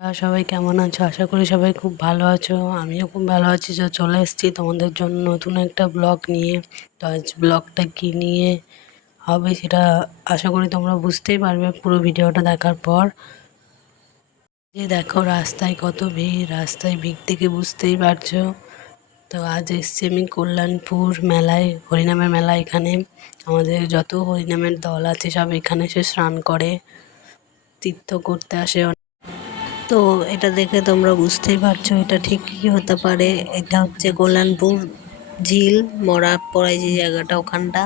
সবাই কেমন আছো? আশা করি সবাই খুব ভালো আছো। আমিও খুব ভালো আছি। চলে এসেছি তোমাদের জন্য নতুন একটা ব্লগ নিয়ে। তো আজ ব্লগটা কী নিয়ে হবে সেটা আশা করি তোমরা বুঝতেই পারবে পুরো ভিডিওটা দেখার পর। যে দেখো রাস্তায় কত ভিড়, রাস্তায় ভিড় থেকে বুঝতেই পারছো। তো আজ এসছি আমি কল্যাণপুর মেলায়, হরিনামের মেলা। এখানে আমাদের যত হরিনামের দল আছে সব এখানে এসে স্নান করে, তীর্থ করতে আসে। তো এটা দেখে তোমরা বুঝতেই পারছো এটা ঠিক কী হতে পারে। এটা হচ্ছে কল্যাণপুর ঝিল, মরা পড়ায় যে জায়গাটা, ওখানটা।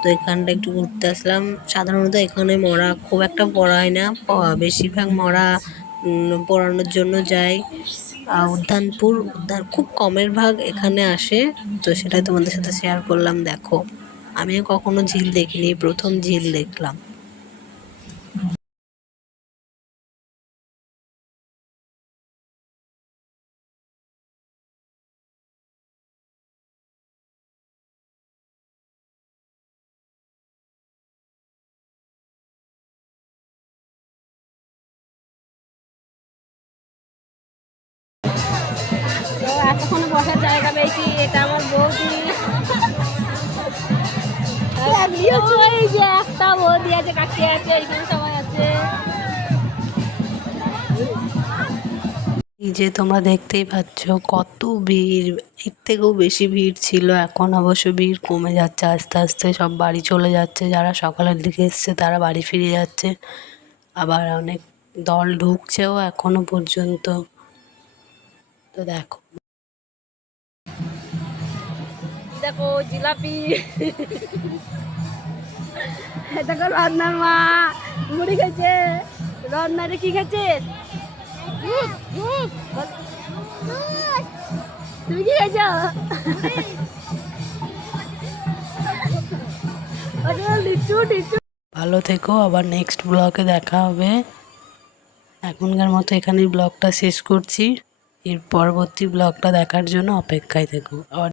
তো এখানটা একটু ঘুরতে আসলাম। সাধারণত এখানে মরা খুব একটা পড়ায় না, বেশিরভাগ মরা পড়ানোর জন্য যায় উদ্যানপুর। খুব কমের ভাগ এখানে আসে। তো সেটাই তোমাদের সাথে শেয়ার করলাম। দেখো, আমিও কখনো ঝিল দেখিনি, প্রথম ঝিল দেখলাম। এতক্ষণ বসার জায়গা পেয়েছি, এটা আমার বৌদি। এই যে একটা বৌদি আছে, কাকি আছে, এখানে সবাই আছে। এই যে তোমরা দেখতেই পাচ্ছ কত ভিড়, এর থেকেও বেশি ভিড় ছিল। এখন অবশ্য ভিড় কমে যাচ্ছে আস্তে আস্তে, সব বাড়ি চলে যাচ্ছে। যারা সকালের দিকে এসছে তারা বাড়ি ফিরে যাচ্ছে, আবার অনেক দল ঢুকছেও এখনো পর্যন্ত। তো দেখো দেখো জিলাপি, দেখো রন্নার মা মুড়ি খেয়েছে। রন্নারে কি খেয়েছে? তুমি কি খেয়েছ? লিচু টিচু। ভালো থেকো, আবার নেক্সট ব্লগে দেখা হবে। এখনকার মতো এখানেই ব্লগটা শেষ করছি। এর পরবর্তী ব্লগটা দেখার জন্য অপেক্ষায় থেকো। আবার